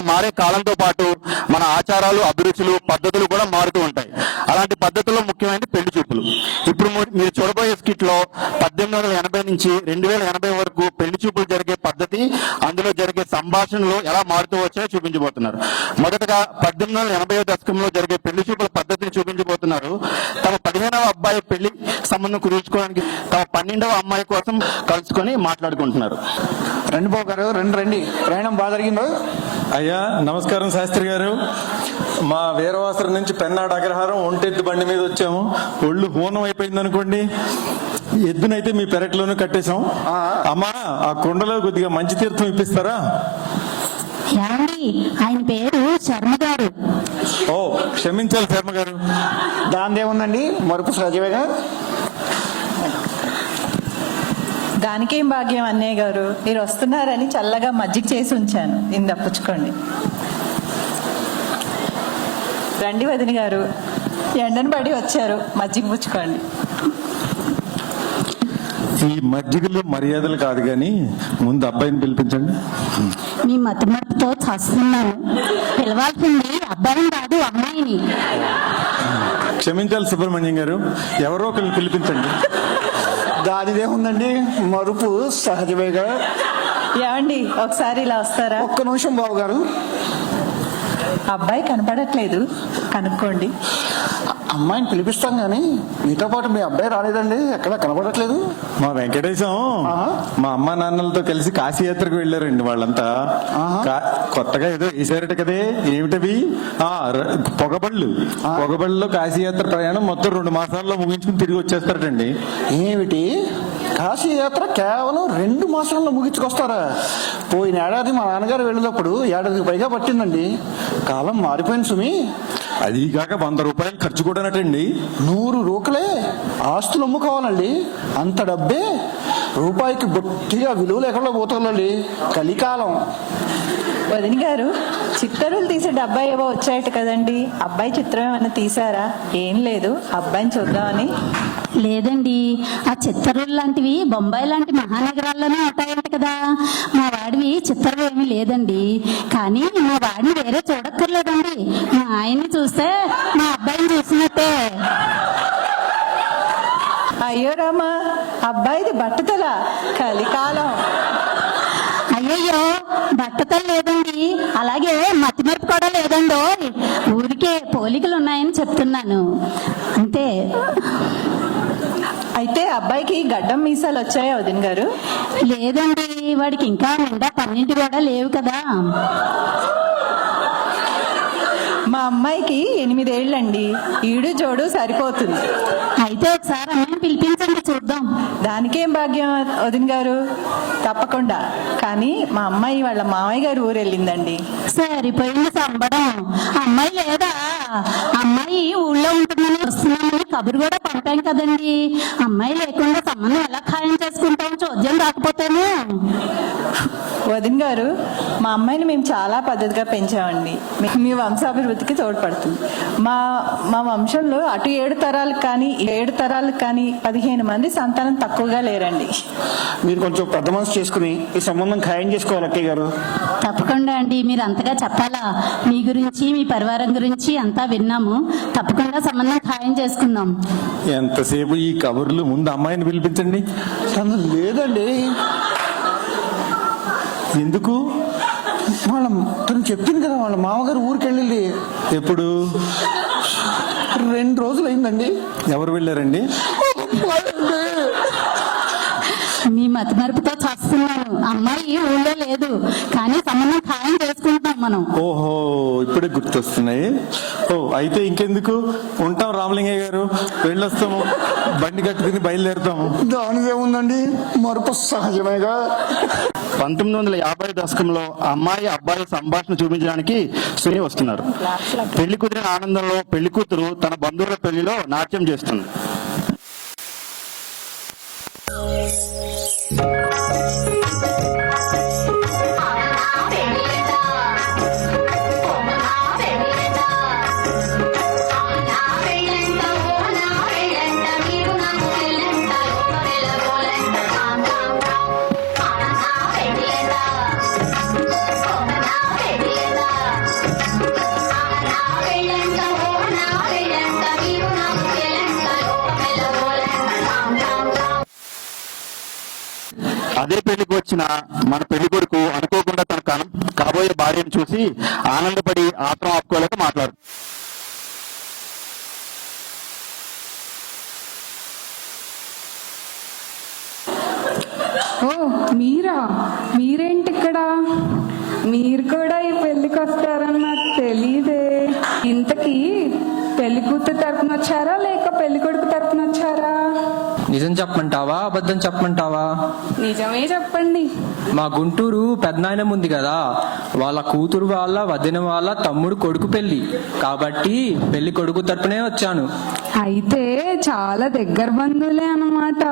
మారే కాలంతో పాటు మన ఆచారాలు, అభిరుచులు, పద్ధతులు కూడా మారుతూ ఉంటాయి. అలాంటి పద్ధతుల్లో ముఖ్యమైనది పెళ్లి చూపులు. ఇప్పుడు మీరు చూడబోయే స్కిట్ లో 1880 నుంచి 2080 వరకు పెళ్లి చూపులు జరిగే పద్ధతి, అందులో జరిగే సంభాషణలు ఎలా మారుతూ వచ్చాయో చూపించబోతున్నారు. మొదటగా 1880 దశకంలో జరిగే పెళ్లి చూపుల పద్ధతిని చూపించబోతున్నారు. తమ 15వ అబ్బాయి పెళ్లి సంబంధం కుదుర్చుకోవడానికి తమ 12వ అమ్మాయి కోసం కలుసుకొని మాట్లాడుకుంటున్నారు. రండి బాబు గారు, రండి. ప్రయాణం బాగా జరిగిందో? అయ్యా నమస్కారం శాస్త్రి గారు. మా వీరవాసరం నుంచి పెన్నాడు అగ్రహారం ఒంటెద్దు బండి మీద వచ్చాము. ఒళ్ళు హూనం అయిపోయింది అనుకోండి. ఎద్దునైతే మీ పెరట్లోనూ కట్టేశాం. అమ్మా, ఆ కొండలో కొద్దిగా మంచి తీర్థం ఇప్పిస్తారా? ఆయన పేరు శర్మ గారు. ఓ, క్షమించాలి శర్మ గారు. దానిదేముందండి, మరుపు సహజమేగా. దానికేం భాగ్యం అన్నయ్య గారు, మీరు వస్తున్నారని చల్లగా మజ్జిగ చేసి ఉంచాను, ఇంద పుచ్చుకోండి. రండి వదిన గారు, ఎండను పడి వచ్చారు, మజ్జిగ పుచ్చుకోండి. ఈ మజ్జిగలో మర్యాదలు కాదు కానీ ముందు అబ్బాయిని పిలిపించండి. మీ మతమర్పుతో చస్తున్నాను. పిలవాల్సింది అబ్బాయిని కాదు, అమ్మాయిని. క్షమించాలి సుబ్రహ్మణ్యం గారు, ఎవరో ఒకరిని పిలిపించండి. దానిదేముందండి, మరుపు సహజమేగా. ఏమండి, ఒకసారి ఇలా వస్తారా? ఒక్క నిమిషం బాబు గారు. అబ్బాయి కనపడట్లేదు, కనుక్కోండి. అమ్మాయిని పిలిపిస్తాం గానీ మీతో పాటు మీ అబ్బాయి రాలేదండి, ఎక్కడ కనపడట్లేదు. మా వెంకటేశం మా అమ్మ నాన్నలతో కలిసి కాశీయాత్రకు వెళ్ళారండి వాళ్ళంతా. కొత్తగా ఏదో వేసారట కదే, ఏమిటవి? పొగబళ్ళలో కాశీయాత్ర ప్రయాణం మొత్తం 2 మాసాల్లో ముగించుకుని తిరిగి వచ్చేస్తారటండి. ఏమిటి, కాశీయాత్ర కేవలం 2 మాసాల్లో ముగించుకొస్తారా? పోయిన ఏడాది మా నాన్నగారు వెళ్ళినప్పుడు 1 ఏడాదికి పైగా పట్టిందండి. కాలం మారిపోయింది సుమి. అదిగాక 100 రూపాయలు ఖర్చు కూడా నటండి. 100 రూకలే ఆస్తులు అమ్ముకోవాలండి. అంత డబ్బే రూపాయికి బొట్టిగా విలువ లేకుండా పోతుందండి. కలికాలం. వదిన గారు, చిత్తరులు తీసే డబ్బా ఏవో వచ్చాయట కదండి, అబ్బాయి చిత్రం ఏమైనా తీసారా? ఏం లేదు, అబ్బాయిని చూద్దామని. లేదండి, ఆ చిత్తరులు లాంటివి బొంబాయి లాంటి మహానగరాల్లోనే ఉంటాయంట కదా. మా వాడివి చిత్తరులు ఏమీ లేదండి. కానీ మా వాడిని వేరే చూడక్కర్లేదండి. మా ఆయన్ని చూస్తే మా అబ్బాయిని చూసినట్టే. అయ్యో రామా, అబ్బాయిది బట్టతల, కలికాలం. అయ్యయ్యో, బట్టతలు లేదండి, అలాగే మతిమరుపు కూడా లేదండో. ఊరికే పోలికలు ఉన్నాయని చెప్తున్నాను అంతే. అయితే అబ్బాయికి గడ్డం మీసాలు వచ్చాయా వదిన గారు? లేదండి, వాడికి ఇంకా నిండా 12 కూడా లేవు కదా. మా అమ్మాయికి 8 ఏళ్ళండి, ఈడు జోడు సరిపోతుంది. అయితే ఒకసారి అమ్మాయిని పిలిపించండి, చూద్దాం. దానికేం భాగ్యం వదిన గారు, తప్పకుండా. కానీ మా అమ్మాయి వాళ్ళ మామయ్య గారు ఊరు వెళ్ళిందండి. సరిపోయింది సంబడం. అమ్మాయి లేదా? అమ్మాయి ఊళ్ళో ఉంటుందని వస్తున్నామని కబురు కూడా పంపాం కదండి. అమ్మాయి లేకుండా సంబంధం ఎలా ఖాయం చేసుకుంటాం, చోద్యం రాకపోతేనే. వదిన గారు, మా అమ్మాయిని మేము చాలా పద్ధతిగా పెంచామండి. మీ వంశాభివృద్ధికి తోడ్పడుతుంది. మా వంశంలో అటు 7 తరాలకు కానీ 7 తరాలకు కానీ 15 మంది సంతానం తక్కువగా లేరండి. మీరు కొంచెం పెద్ద మనసు చేసుకుని ఈ సంబంధం ఖాయం చేసుకోవాలి అక్కయ్య గారు. తప్పకుండా అండి, మీరు అంతగా చెప్పాలా? మీ గురించి, మీ పరివారం గురించి అంతా విన్నాము. తప్పకుండా సంబంధం ఖాయం చేసుకుందాం. ఎంతసేపు ఈ కబుర్లు, ముందు అమ్మాయిని పిలిపించండి. తను లేదండి. ఎందుకు? తను చెప్పింది కదా, వాళ్ళ మామగారు ఊరికి వెళ్ళింది. ఎప్పుడు? 2 రోజులు అయిందండి. ఎవరు వెళ్ళారండి? మీ మతిమరుపుతో చస్తున్నాను. అమ్మాయి ఊళ్ళో లేదు, కానీ సంబంధం ఖాయం చేసుకుంటాం మనం. ఓహో, ఇప్పుడే గుర్తొస్తున్నాయి. ఓ, అయితే ఇంకెందుకు ఉంటాం రామలింగయ్య గారు, వెళ్ళొస్తాము, బండి కట్టుకుని బయలుదేరుతాము. దానిదేముందండి, మరుపు సహజమేగా. 1950 దశకంలో అమ్మాయి అబ్బాయి సంభాషణ చూపించడానికి సుని వస్తున్నారు. పెళ్లి కుదిరిన ఆనందంలో పెళ్లి కూతురు తన బంధువుల పెళ్లిలో నాట్యం చేస్తుంది. అదే పెళ్లికి వచ్చిన మన పెళ్లి కొడుకు అనుకోకుండా తన కాబోయే భార్యను చూసి ఆనందపడి ఆత్రం ఆపుకోలేక మాట్లాడు. ఓ మీరేంటి ఇక్కడ? మీరు కూడా ఈ పెళ్లికి వస్తారని నాకు తెలీదే. ఇంతకీ పెళ్లి కూతురు తరపున వచ్చారా లేక పెళ్లి కొడుకు తరపున వచ్చారా? నిజం చెప్పమంటావా అబద్ధం చెప్పమంటావా? నిజమే చెప్పండి. మా గుంటూరు పెద్దనాయనం ఉంది కదా, వాళ్ళ కూతురు వాళ్ళ వదిన వాళ్ళ తమ్ముడు కొడుకు పెళ్లి కాబట్టి పెళ్లి కొడుకు తరపునే వచ్చాను. అయితే చాలా దగ్గర బంధువులే అన్నమాట.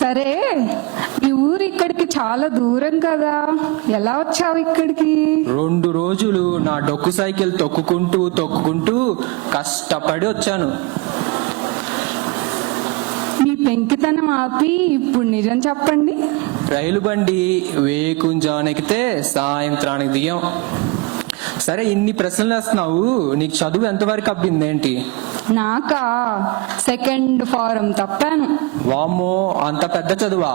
సరే, ఈ ఊరు ఇక్కడికి చాలా దూరం కదా, ఎలా వచ్చావు ఇక్కడికి? 2 రోజులు నా డొక్కు సైకిల్ తొక్కుకుంటూ కష్టపడి వచ్చాను. మీ పెంకితనం ఆపి ఇప్పుడు నిజం చెప్పండి. రైలు బండి వేకుంజానెక్కితే సాయంత్రానికి దిగాం. సరే, ఇన్ని ప్రశ్నలు వేస్తున్నావు, నీకు చదువు ఎంతవరకు అబ్బిందేంటి? నాకా సెకండ్ ఫారం తప్పాను. వామ్మో, అంత పెద్ద చదువా?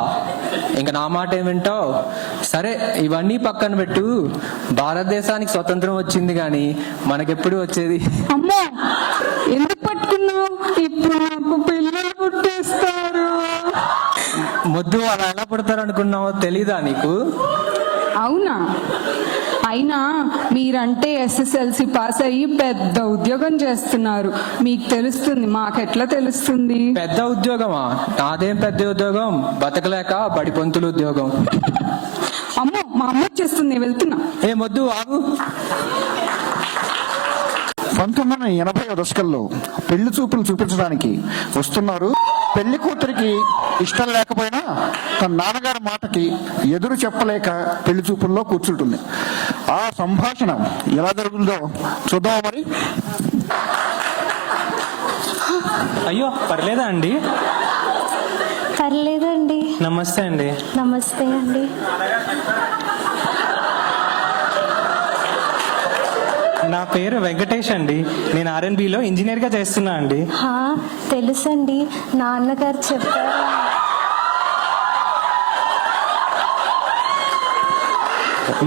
ఇంకా నా మాట ఏమింటావు? సరే, ఇవన్నీ పక్కన పెట్టు. భారతదేశానికి స్వతంత్రం వచ్చింది కానీ మనకెప్పుడు వచ్చేది? అమ్మో, ఎందుకు పట్టుకున్నావు? ఇప్పుడు నాకు పిల్లలు పుట్టేస్తారు. మొద్దు అలా ఎలా పుడతారు అనుకున్నావో తెలీదా నీకు? అవునా? అయినా మీరంటే SSLC పాస్ అయ్యి పెద్ద ఉద్యోగం చేస్తున్నారు, మీకు తెలుస్తుంది, మాకెట్లా తెలుస్తుంది? పెద్ద ఉద్యోగమా? నాదేం పెద్ద ఉద్యోగం, బతకలేక బడి పంతులు ఉద్యోగం. అమ్మో, మా అమ్మ వచ్చేస్తుంది, వెళ్తున్నా. ఏ మొద్దు, ఆగు. 1980 దశకంలో పెళ్లి చూపులు చూపించడానికి వస్తున్నారు. పెళ్లి కూతురికి ఇష్టం లేకపోయినా తన నాన్నగారి మాటకి ఎదురు చెప్పలేక పెళ్లి చూపుల్లో కూర్చుంటుంది. ఆ సంభాషణ ఎలా జరుగుతుందో చూద్దాం మరి. అయ్యో, పర్లేదా అండి? పర్లేదండి. నమస్తే అండి. నమస్తే అండి. నా పేరు వెంకటేష్ అండి. నేను R&Bలో ఇంజనీర్గా చేస్తున్నా అండి. తెలుసండి, నాన్నగారు చెప్పారు.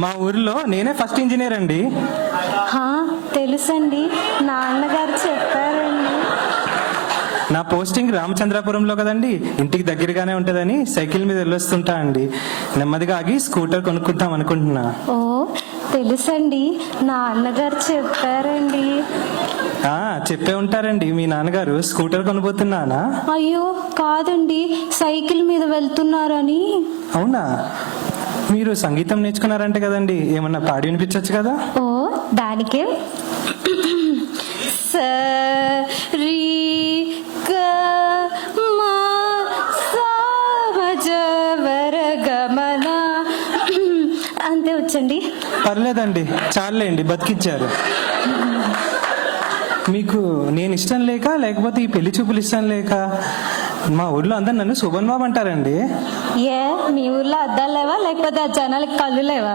మా ఊరిలో నేనే ఫస్ట్ ఇంజనీర్ అండి. తెలుసండి, నాన్నగారు చెప్పారండి. నా పోస్టింగ్ రామచంద్రాపురంలో కదండి, ఇంటికి దగ్గరగానే ఉంటుందని సైకిల్ మీద వెళ్ళొస్తుంటా అండి. నెమ్మదిగా ఆగి స్కూటర్ కొనుక్కుంటాం అనుకుంటున్నా. ఓ, తెలుసండి, నాన్నగారు చెప్పారండి. చెప్పే ఉంటారండి. మీ నాన్నగారు స్కూటర్ కొనబోతున్నానా? అయ్యో కాదండి, సైకిల్ మీద వెళ్తున్నారని. అవునా? మీరు సంగీతం నేర్చుకున్నారంటే కదండి, ఏమన్నా పాడి వినిపించచ్చు కదా? ఓ, దానికే సరి అంతే వచ్చండి. పర్లేదండి, చాలేండి, బతికిచ్చారు. మీకు నేను ఇష్టం లేకపోతే ఈ పెళ్లి చూపులు ఇష్టం లేక మా ఊర్లో అందరు నన్ను శోభన్ బాబు అంటారండి. ఏ, మీ ఊర్లో అద్దాలు లేవా లేకపోతే ఆ జనాలకి కళ్ళు లేవా?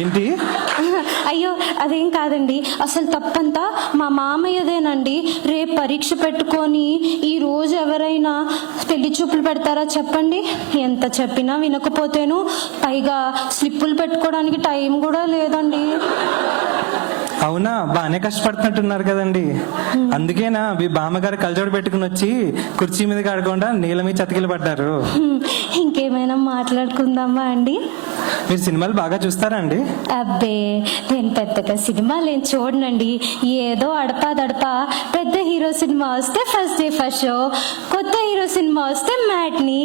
ఏంటి? అయ్యో, అదేం కాదండి, అసలు తప్పంతా మా మామయ్యదేనండి. రేపు పరీక్ష పెట్టుకొని ఈ రోజు ఎవరైనా పెళ్లి చూపులు పెడతారా చెప్పండి? ఎంత చెప్పినా వినకపోతేను, పైగా స్లిప్పులు పెట్టుకోవడానికి టైం కూడా లేదండి. అవునా? బాగానే కష్టపడుతున్నట్టున్నారు కదండి. అందుకేనా మీ బామ్మగారు కలజోడు పెట్టుకుని వచ్చి కుర్చీ మీద కాడకుండా నీళ్ళ మీద చతికిలు పడ్డారు. ఇంకేమైనా మాట్లాడుకుందామా అండి? మీరు సినిమాలు బాగా చూస్తారా అండి? అబ్బే, నేను పెద్దగా సినిమాలు ఏం చూడనండి. ఏదో అడపా పెద్ద హీరో సినిమా వస్తే ఫస్ట్ డే ఫస్ట్ షో, కొత్త హీరో సినిమా వస్తే మ్యాట్ని,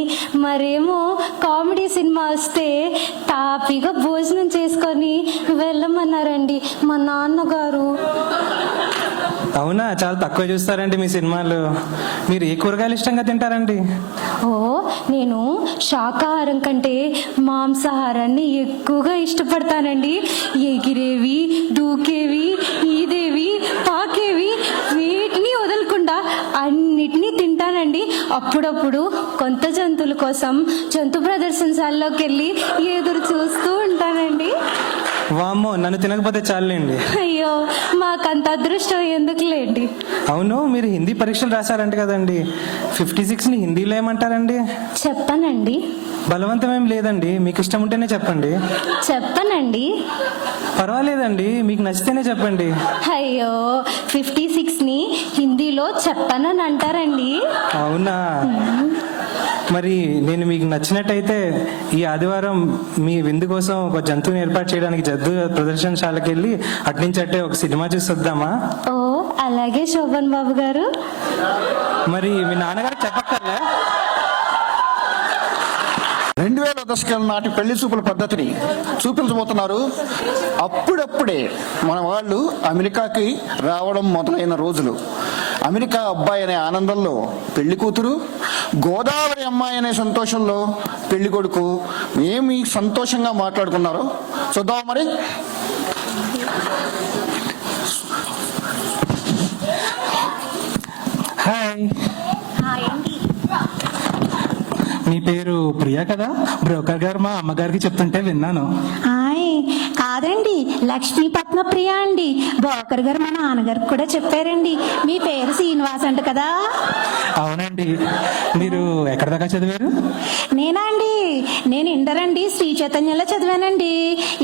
మరేమో కామెడీ సినిమా వస్తే తాపీగా భోజనం చేసుకొని వెళ్ళమన్నారండి మా నాన్నగారు. అవునా? చాలా తక్కువ చూస్తారండి మీ సినిమాలు. మీరు ఏ కూరగాయలు ఇష్టంగా తింటారండి? ఓ, నేను శాకాహారం కంటే మాంసాహారాన్ని ఎక్కువగా ఇష్టపడతానండి. ఎగిరేవి, దూకేవి, ఈదేవి, పాకేవి, వీటిని వదలకుండా అన్నిటినీ తింటానండి. అప్పుడప్పుడు కొంత జంతువుల కోసం జంతు ప్రదర్శనశాలలోకి వెళ్ళి ఎదురు చూస్తూ ఉంటానండి. వామ్మో, నన్ను తినకపోతే చాలండి. అయ్యో మాకంత అదృష్టం ఎందుకులేండి. అవును, మీరు హిందీ పరీక్షలు రాశారంట కదండి. 56ని హిందీలో ఏమంటారండి? చెప్పనండి. బలవంతం ఏం లేదండి, మీకు ఇష్టం ఉంటేనే చెప్పండి. చెప్పనండి. పర్వాలేదండి, మీకు నచ్చితేనే చెప్పండి. అయ్యో 56ని హిందీలో చెప్పనని అంటారండి. అవునా? మరి నేను మీకు నచ్చినట్టయితే ఈ ఆదివారం మీ విందు కోసం ఒక జంతువుని ఏర్పాటు చేయడానికి జద్దు ప్రదర్శనశాలకి వెళ్ళి అట్నుంచట్టే ఒక సినిమా చూసి వద్దామా? ఓ అలాగే శోభన్ బాబు గారు. మరి మీ నాన్నగారు చెప్పక్కర్లే? 2000 దశకం నాటి పెళ్లి చూపుల పద్ధతిని చూపించబోతున్నారు. అప్పుడప్పుడే మన వాళ్ళు అమెరికాకి రావడం మొదలైన రోజులు. అమెరికా అబ్బాయి అనే ఆనందంలో పెళ్లి కూతురు, గోదావరి అమ్మాయి అనే సంతోషంలో పెళ్లి కొడుకు ఏమి సంతోషంగా మాట్లాడుకున్నారో చూద్దాం మరి. హాయ్, మీ పేరు ప్రియా కదా? బ్రోకర్ గారు మా అమ్మగారికి చెప్తుంటే విన్నాను. కాదండి, లక్ష్మీపట్న ప్రియ అండి. బ్రోకర్ గారు మా నాన్నగారికి కూడా చెప్పారండి. మీ పేరు శ్రీనివాస్ అంట కదా? అవునండి. మీరు ఎక్కడ దాకా చదివారు? నేనా అండి, నేను ఇంటర్ అండి శ్రీ చైతన్యలో చదివానండి.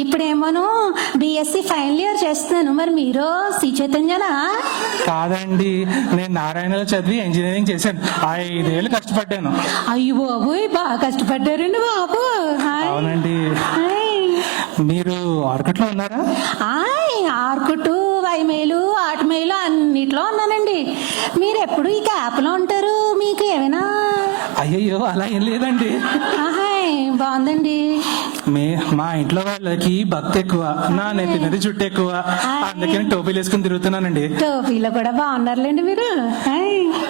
ఇప్పుడేమోను బిఎస్సి ఫైనల్ ఇయర్ చేస్తున్నాను. మరి మీరు శ్రీ చైతన్యనా? కాదండి, నేను నారాయణలో చదివి ఇంజనీరింగ్ చేశాను. 5 ఏళ్ళు కష్టపడ్డాను. అయ్యో బాబోయ్, బాగా కష్టపడ్డారండి బాబు. అవునండి. మీరు ఆర్కుట్లో ఉన్నారా? ఆర్కుటు, వైమేలు, ఆటమేలు అన్నిట్లో ఉన్నానండి. మీరు ఎప్పుడు ఈ క్యాప్లో ఉంటారు? మీకు ఏమైనా? అయ్యయ్యో, అలా ఏం లేదండి. బాగుందండి. మా ఇంట్లో వాళ్ళకి భక్తి ఎక్కువ, నా నెత్తినది జుట్టు ఎక్కువ, అందుకని టోపీలు వేసుకుని తిరుగుతున్నానండి. టోపీలో కూడా బాగున్నారులేండి మీరు.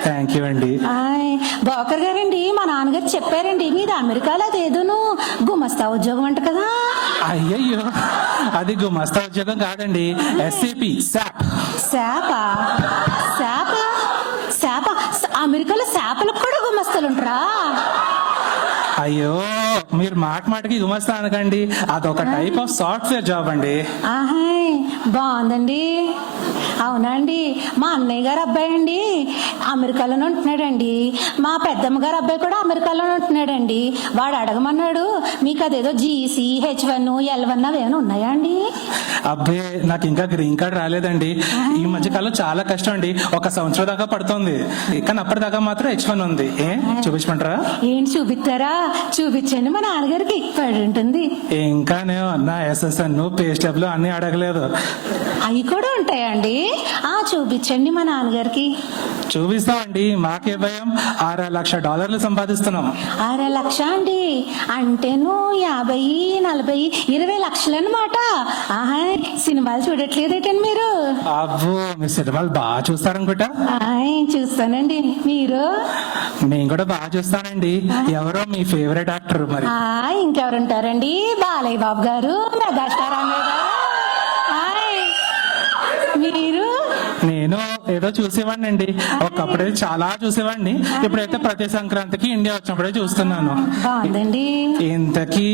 థ్యాంక్ యూ అండి. బ్రోకర్ గారండి, మా నాన్నగారు చెప్పారండి మీది అమెరికాలో అదేదోను గుమస్తా ఉద్యోగం అంట కదా? అయ్యయ్యో, అది గుమస్తా ఉద్యోగం కాదండి, ఎస్ఏపి శాప్. శాపా? శాపా? శాప? అమెరికాలో శాపలకు కూడా గుమస్తాలు ఉంటారా? అయ్యో, మీరు మాటికి గుమస్తా అనకండి, అదొక టైప్ ఆఫ్ సాఫ్ట్వేర్ జాబ్ అండి. బాగుందండి. అవునండి, మా అన్నయ్య గారు అబ్బాయి అండి అమెరికాలోనే ఉంటున్నాడండి. మా పెద్దమ్మ గారు అబ్బాయి కూడా అమెరికాలోనే ఉంటున్నాడండి. వాడు అడగమన్నాడు, మీకు అదేదో జీసీ, H1, L1 అవేమైనా ఉన్నాయా అండి? అబ్బే, నాకు ఇంకా గ్రీన్ కార్డ్ రాలేదండి. ఈ మధ్య కాలం చాలా కష్టం అండి, 1 సంవత్సరం దాకా పడుతుంది. కానీ అప్పటిదాకా మాత్రం H1 ఉంది. చూపించమంటారా? ఏంటి చూపిస్తారా? చూపించండి, మా నాన్నగారికి పడి ఉంటుంది. ఇంకానే నా SSN, పే స్టెప్ అన్ని అడగలేదు. అవి కూడా ఉంటాయండి? చూపించండి మా నాన్నగారికి. చూపిస్తామండి, మాకే భయం. $6 లక్షలు సంపాదిస్తున్నాం. 6 లక్ష అండి అంటేను 50, 40, 20 లక్షలు అనమాట. సినిమాలు చూడట్లేదేటండి మీరు? అబ్బో, మీ సినిమాలు బాగా చూస్తారనుకుంటా. చూస్తానండి. మీరు? నేను కూడా బాగా చూస్తానండి. ఎవరో మీ ఫేవరెట్ యాక్టర్? మరి ఇంకెవరుంటారండి? బాలయ్య బాబు గారు, మెగాస్టార్ అన్నయ్య గారు. మీరు? నేను ఏదో చూసేవాడిని అండి, ఒకప్పుడే చాలా చూసేవాడిని. ఇప్పుడైతే ప్రతి సంక్రాంతికి ఇండియా వచ్చినప్పుడే చూస్తున్నాను. బాగుందండి. ఇంతకీ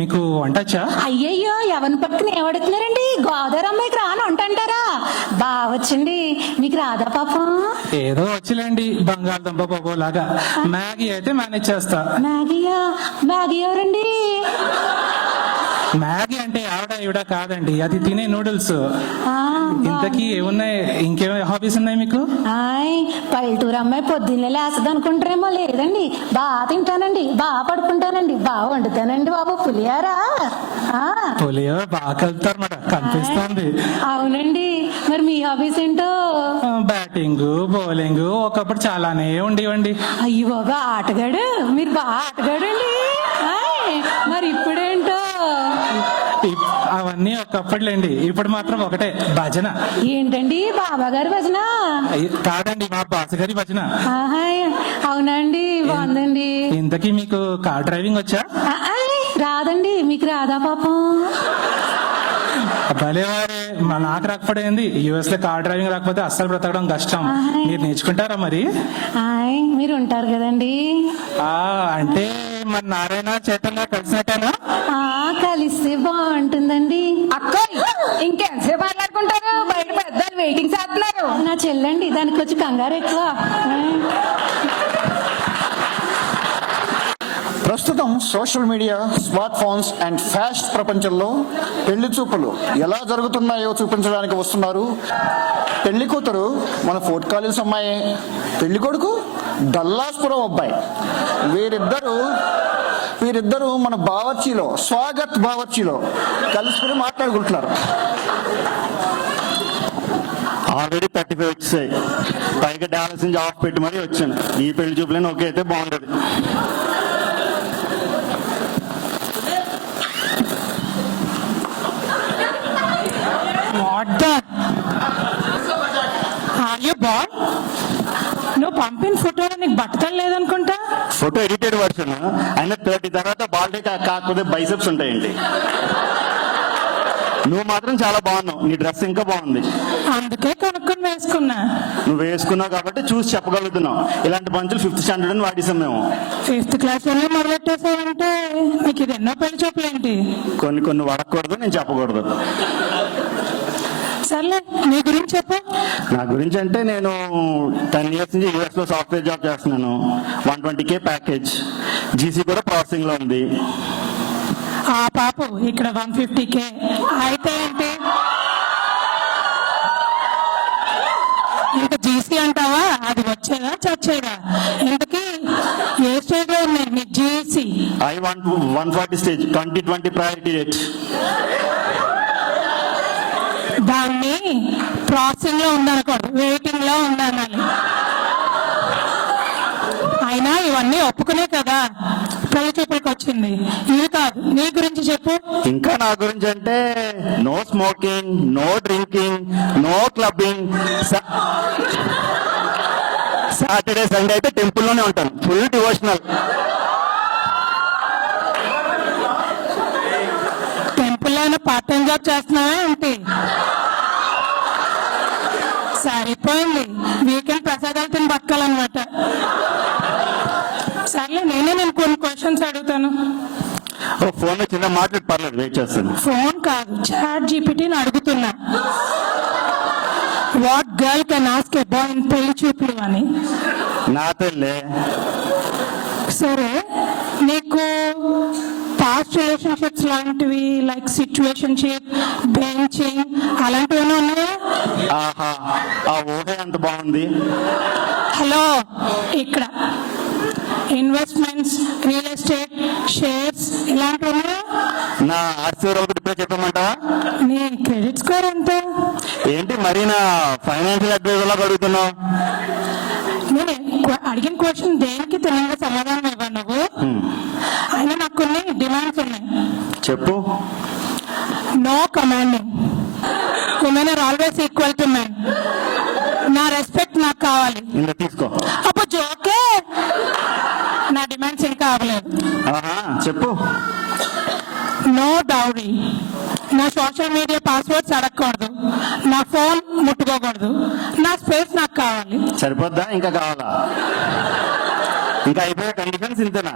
మీకు వంటచ్చా? అయ్యయ్యో, ఎవరిని పట్టుకుని ఏమడుతున్నారండి? గోదావరి అమ్మాయికి రాను వంట అంటారా? బాగా వచ్చింది. మీకు రాదా పాపం? ఏదో వచ్చిలేండి, బంగాళదుంప పప్పు లాగా. మ్యాగీ అయితే మేనేజ్ చేస్తా. మ్యాగీయా? మ్యాగీ ఎవరండి? మ్యాగీ అంటే ఈవిడ కాదండి, అది తినే నూడిల్స్. ఇంతకీ ఏమున్నాయి, ఇంకేమైనా హాబీస్ ఉన్నాయి మీకు? పల్లెటూరు అమ్మాయి పొద్దున్నే లేస్తుంది అనుకుంటారేమో. లేదండి, బాగా తింటానండి, బాగా పడుకుంటానండి, బాగా వండుతానండి బాబు. పులియారా? పులియో బాగా కలుపుతారన్నమాట, కనిపిస్తుంది. అవునండి. మరి మీ హాబీస్ ఏంటో? బ్యాటింగ్, బౌలింగ్ ఒకప్పుడు చాలానే ఉండేవండి. అయ్యో బాబా, ఆటగాడు మీరు, బాగా ఆటగాడండి. మరి ఇప్పుడేంటో? అవన్నీ ఒకప్పట్లేండి, ఇప్పుడు మాత్రం ఒకటే భజన. ఏంటండి, బాబా గారి భజన? కాదండి, మా బాస్ గారి భజన. అవునండి, బాగుందండి. ఇంతకీ మీకు కార్ డ్రైవింగ్ వచ్చా? రాదండి. మీకు రాదా పాపం? భలేవారే, నాకు రాకపోయింది. US లో కార్ డ్రైవింగ్ రాకపోతే అస్సలు బ్రతకడం కష్టం. మీరు నేర్చుకుంటారా మరి? మీరు ఉంటారు కదండి. అంటే మన నారాయణ చైతన్య కలిసినట్టేనా? కలిస్తే బాగుంటుందండి. అక్క ఇంకెంతసేపు మాట్లాడుకుంటారు? బయట పెద్దలు వెయిటింగ్ చేస్తున్నారు. నా చెల్లండి, దానికి వచ్చి కంగారు ఎక్కువ. ప్రస్తుతం social media, smart phones and fast ప్రపంచంలో పెళ్లి చూపులు ఎలా జరుగుతున్నాయో చూపించడానికి వస్తున్నారు. పెళ్లి కూతురు మన ఫోర్ట్ కాలేజ్ అమ్మాయి, పెళ్లి కొడుకు డల్లాస్పురం అబ్బాయి. వీరిద్దరూ మన బావర్చీలో, స్వాగత్ బావర్చీలో కలుసుకుని మాట్లాడుకుంటున్నారు. ఆల్రెడీ 35 వచ్చాయి, పైగా డాలస్ నుంచి ఆఫ్ పెట్టి మరీ వచ్చాను. ఈ పెళ్లి చూపులని ఓకే అయితే బాగుంటుంది. నువ్వు పంపిన ఫోటోలో నీకు బట్టతలు లేదనుకుంటా. ఫోటో ఎడిటెడ్ వర్షన్ అయినా 30 తర్వాత బాల్డే కాకపోతే బైసెప్స్ ఉంటాయండి. నువ్వు మాత్రం చాలా బాగున్నావు, నీ డ్రెస్ ఇంకా బాగుంది. అందుకే కొనుక్కొని వేసుకున్నా. నువ్వు వేసుకున్నావు కాబట్టి చూసి చెప్పగలుగుతున్నావు. ఇలాంటి పంచులు 5th స్టాండర్డ్ అని వాడేసాం మేము. 5th క్లాస్ లోనే మొదలెట్టేసావంటే నీకు ఇది ఎన్నో పెళ్లి చూపులేంటి? కొన్ని వాడకూడదు, నేను చెప్పకూడదు. సర్లే, నీ గురించి చెప్పు. నా గురించి అంటే నేను 10 years నుంచి US లో సాఫ్ట్వేర్ జాబ్ చేస్తున్నాను. 120K ప్యాకేజ్, జీసీ కూడా ప్రాసెసింగ్ లో ఉంది. ఆ పాపు ఇక్కడ 150K అయితే ఏంటి? ఇంకా జీసీ అంటావా? అది వచ్చేదా చచ్చేదా? ఇంతకీ ఏ స్టేజ్ లో ఉన్నాయి నీ GC? I want 140 stage, 2020 priority date. దాన్ని ప్రాసెసింగ్ లో ఉందనకూడదు, వెయిటింగ్ లో ఉందనాలి. అయినా ఇవన్నీ ఒప్పుకునే కదా పెళ్లి చూపులకు వచ్చింది, ఇవి కాదు. నీ గురించి చెప్పు. ఇంకా నా గురించి అంటే no smoking, no drinking, no clubbing. Saturday Sunday అయితే టెంపుల్లోనే ఉంటాను, ఫుల్ డివోషనల్. టెంపుల్ అయినా పార్ట్ టైం జాబ్ చేస్తున్నావా ఏంటి? సరిపోయింది, వీకెండ్ ప్రసాదాలు తిని బతకాలన్నమాట. సర్లే, నేను కొన్ని క్వశ్చన్స్ అడుగుతాను. ఫోన్ చిన్న మాట్లాడి పర్లేదు, వెయిట్ చేస్తాను. ఫోన్ కాదు, చాట్ జీపీటీని అడుగుతున్నా. What girl can ask a boy in పెళ్లి చూపులు అని. నా పెళ్ళే. సరే, నీకు పాస్ట్ రిలేషన్షిప్స్ లాంటివి లైక్ సిచ్యువేషన్షిప్, బెంచింగ్ అలాంటివి ఉన్నాయా? ఆహా, ఆ ఊహే అంత బాగుంది. హలో, ఇక్కడ ఇన్వెస్ట్మెంట్స్, రియల్ ఎస్టేట్, షేర్స్ ఇలాంటివి ఉన్నాయా? నా ఆర్సీవర్ ఒకటి ఇప్పుడే చెప్పమంటావా? నీ క్రెడిట్ స్కోర్ ఎంత? ఏంటి మరి నా ఫైనాన్షియల్ అడ్వైజర్ లాగా అడుగుతున్నావు? నేను అడిగిన క్వశ్చన్ దేనికి తెలియని సమాధానం ఇవ్వను నువ్వు. అయినా నాకు కొన్ని డిమాండ్స్ ఉన్నాయి. చెప్పు. No commanding, women are always equal to men. నా రెస్పెక్ట్ నాకు కావాలి. ఇంకా తీసుకో. అప్పుడు జోకే, నా డిమాండ్స్ ఇంకా అవ్వలేదు. ఆహా, చెప్పు. నో డౌరీ, నా సోషల్ మీడియా పాస్వర్డ్స్ అడగకూడదు, నా ఫోన్ ముట్టుకోకూడదు, నా స్పేస్ నాకు కావాలి. సరిపోద్దా? ఇంకా కావాలా? ఇంకా అయిపోయే కండిషన్స్ ఇంతేనా?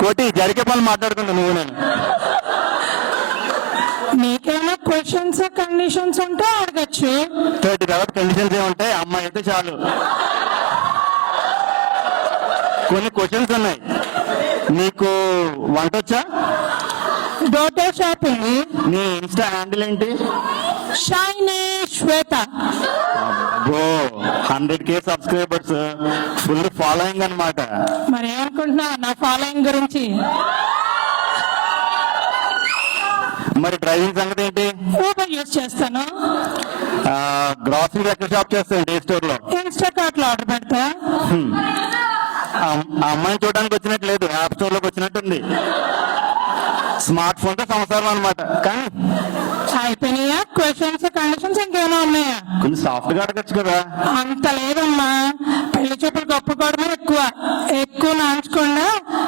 కోటి జరిగే పనులు మాట్లాడుకుంటా నువ్వు నేను. మీకేమైనా క్వశ్చన్స్, కండిషన్స్ ఉంటే అడగచ్చు. 30 తర్వాత కండిషన్స్ ఏముంటాయి? అమ్మాయి అయితే చాలు. కొన్ని క్వశ్చన్స్ ఉన్నాయి. నీకు వంట వచ్చా? డోటో షాపింగ్. నీ ఇన్స్టా హ్యాండిల్ ఏంటి? షైనీ శ్వేత. అబ్బో, 100K సబ్స్క్రైబర్స్, ఫుల్ ఫాలోయింగ్ అన్నమాట. మరి ఏమనుకుంటున్నా నా ఫాలోయింగ్ గురించి? మరి డ్రైవింగ్ సంగతి ఏంటి? ఊబర్ యూజ్ చేస్తాను. గ్రాసరీ ఎక్కడ షాప్ చేస్తాను? డే స్టోర్ లో. ఇన్స్టాకార్ట్ లో ఆర్డర్ పెడతా. ఆ అమ్మాయిని చూడడానికి వచ్చినట్టు లేదు, యాప్ స్టోర్ లోకి వచ్చినట్టుంది. స్మార్ట్ ఫోన్ తో సంవత్సరం అనమాట. కానీ అయిపోయినాయా క్వశ్చన్స్, కండిషన్స్? ఇంకేమైనా ఉన్నాయా? కొంచెం సాఫ్ట్ గా అడగచ్చు కదా. అంత లేదమ్మా, పెళ్లి చూపులు ఒప్పుకోవడమే ఎక్కువ నాంచకుండా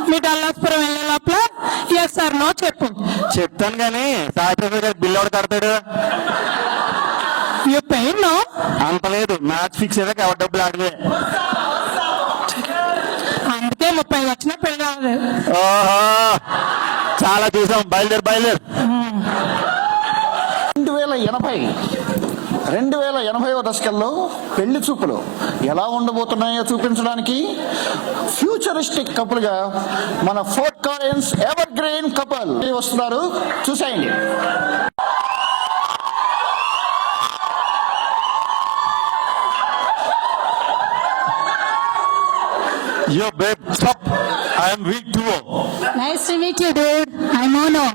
మీ డల్లాస్పురం వెళ్ళే లోపల ఎస్ ఆర్ నో చెప్పు. చెప్తాను కానీ సాయి గారు బిల్ ఎవడు కడతాడు? You pay no. అంత లేదు, మ్యాచ్ ఫిక్స్ అయ్యాక ఎవరి డబ్బులు ఆడవే. అందుకే 30 వచ్చినా పెళ్లి కాదు. ఓహో చాలా చూసాం. బయలుదేరు. 2080వ దశకంలో పెళ్లి చూపులు ఎలా ఉండబోతున్నాయో చూపించడానికి ఫ్యూచరిస్టిక్ కపుల్ గా మన ఫోర్ట్ కారెన్స్ ఎవర్ గ్రీన్ కపుల్ వస్తున్నారు, చూసేయండి. Yo babe, stop. I am weak too. Nice to meet you dude. I మోనో.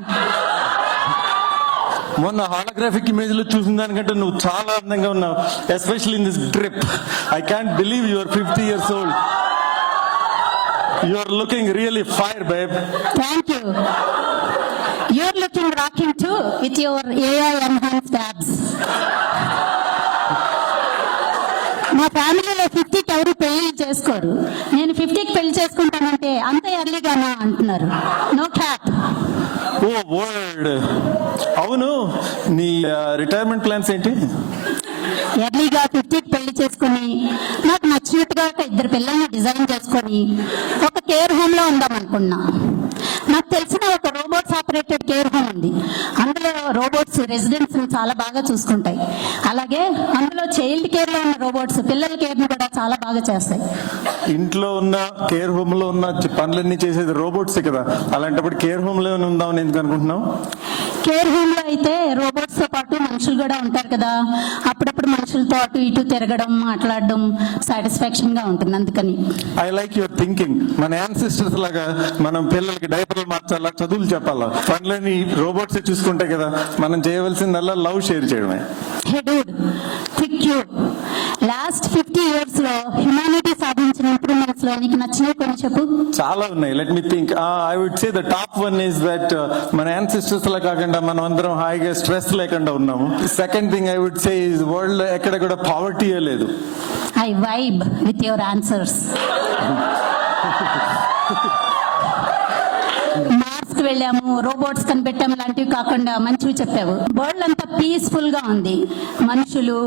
మొన్న హాలోగ్రాఫిక్ ఇమేజ్ లో చూసిన దానికంటే నువ్వు చాలా అందంగా ఉన్నావు, especially in this trip. I can't believe you are 50 years old. You are looking really fire, babe. Thank you. You're looking rocking too with your AI enhanced abs. మా ఫ్యామిలీలో 50కి ఎవరు పెళ్లి చేసుకోరు. నేను 50కి పెళ్లి చేసుకుంటానంటే అంత ఎర్లీగానా అంటున్నారు. No cap. Oh word. అవును, నీ రిటైర్మెంట్ ప్లాన్స్ ఏంటి? ఎర్లీగా 50కి పెళ్లి చేసుకుని నాకు నచ్చినట్టుగా ఒక 2 పిల్లల్ని డిజైన్ చేసుకొని ఒక కేర్ హోమ్ లో ఉందాం అనుకున్నా. నాకు తెలిసిన ఒక రోబోట్స్ ఆపరేటెడ్ కేర్ హోమ్ ఉంది. అందులో రోబోట్స్ రెసిడెంట్స్ చాలా బాగా చూసుకుంటాయి. అలాగే అందులో చైల్డ్ కేర్ లో ఉన్న రోబోట్స్ పిల్లల కేర్ ని కూడా చాలా బాగా చేస్తాయి. ఇంట్లో ఉన్న కేర్ హోమ్ లో ఉన్న పనులన్నీ చేసేది రోబోట్సే కదా, అలాంటప్పుడు కేర్ హోమ్ లో ఉందామని ఎందుకు అనుకుంటున్నావు? కేర్ హోమ్ లో అయితే రోబోట్స్ తో పాటు మనుషులు కూడా ఉంటారు కదా, అప్పుడప్పుడు మనుషులతో అటు ఇటు తిరగడం మాట్లాడడం సాటిస్ఫాక్షన్ గా ఉంటుంది. అందుకని ఐ లైక్ యువర్ థింకింగ్. మన యాన్సిస్టర్స్ లాగా మనం పిల్లలకి డైపర్లు మార్చాలా, చదువులు చెప్పాలా, పనులని రోబోట్సే చూసుకుంటాయి కదా. మనం చేయవలసిందల్లా లవ్ షేర్ చేయడమే. Hey dude, quick you. Last 50 years లో హ్యుమానిటీ సాధించిన ఇంప్రూవ్మెంట్స్ లో నీకు నచ్చినవి కొన్ని చెప్పు. చాలా ఉన్నాయి. Let me think. I would say the top one is that మన యాన్సిస్టర్స్ లా కాకుండా మనం అందరం హాయిగా స్ట్రెస్ లేకుండా ఉన్నాము. Second thing I would say is world లో ఎక్కడ కూడా పావర్టీయే లేదు. I vibe with your answers. Mars కి వెళ్ళాము, రోబోట్స్ కనిపెట్టాము లాంటివి కాకుండా మంచివి చెప్పావు. వరల్డ్ అంతా పీస్ఫుల్ గా ఉంది. మనుషులు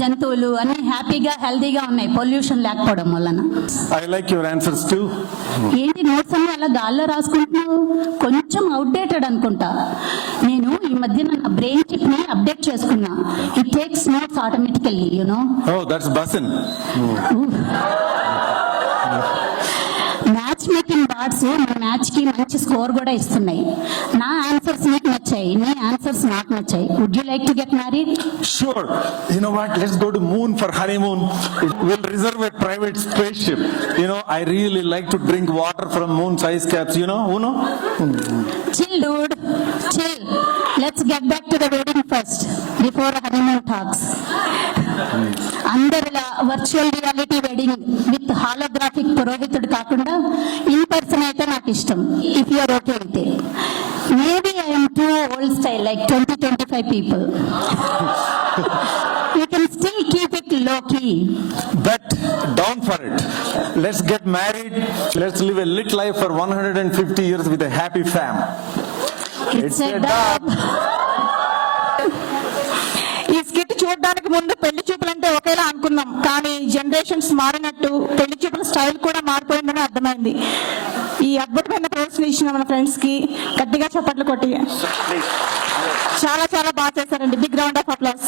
జంతువులు అన్ని హ్యాపీగా హెల్దీగా ఉన్నాయి పొల్యూషన్ లేకపోవడం వలన. I like your answers two. ఏంటి నోట్స్ అన్ని అలా గాల్లో రాసుకుంటున్నావు? కొంచెం అవుట్డేటెడ్ అనుకుంటా. నేను ఈ మధ్య నా బ్రెయిన్ చిప్ ని అప్డేట్ చేసుకున్నా. It takes notes automatically you know. Oh that's బసన్. మ్యాచ్ మేకింగ్ బార్డ్స్ మన మ్యాచ్ కి మంచి స్కోర్ కూడా ఇస్తున్నాయి. నా ఆన్సర్స్ నీకు నచ్చాయి, నీ ఆన్సర్స్ నాకు నచ్చాయి. Would you like to get married? Sure. You know what? Let's go to moon for honeymoon. We'll reserve a private spaceship. You know, I really like to drink water from moon's ice caps. You know? Chill, dude. Chill. Let's get back to the wedding first before honeymoon talks. అందరిలా virtual reality wedding with holographic పురోహితుడు కాకుండా in person అయితే నాకు ఇష్టం. If you're okay with it. Maybe I'm too old style like 20-25 people. You can still keep it low key. Bet down for it. Let's get married. Let's live a lit life for 150 years with a happy fam. It's a dub. ఈ skit చూడడానికి ముందు పెళ్లి చూపులు అంటే ఒకేలా అనుకున్నాం, కానీ generations మారినట్టు పెళ్లి చూపుల స్టైల్ కూడా మారిపోయిందని అర్థమైంది. ఈ అద్భుతమైన ప్రదర్శన ఇచ్చిన మన ఫ్రెండ్స్ కి గట్టిగా చప్పట్లు కొట్టి చాలా చాలా బాగా చేశారండి. Big round of applause.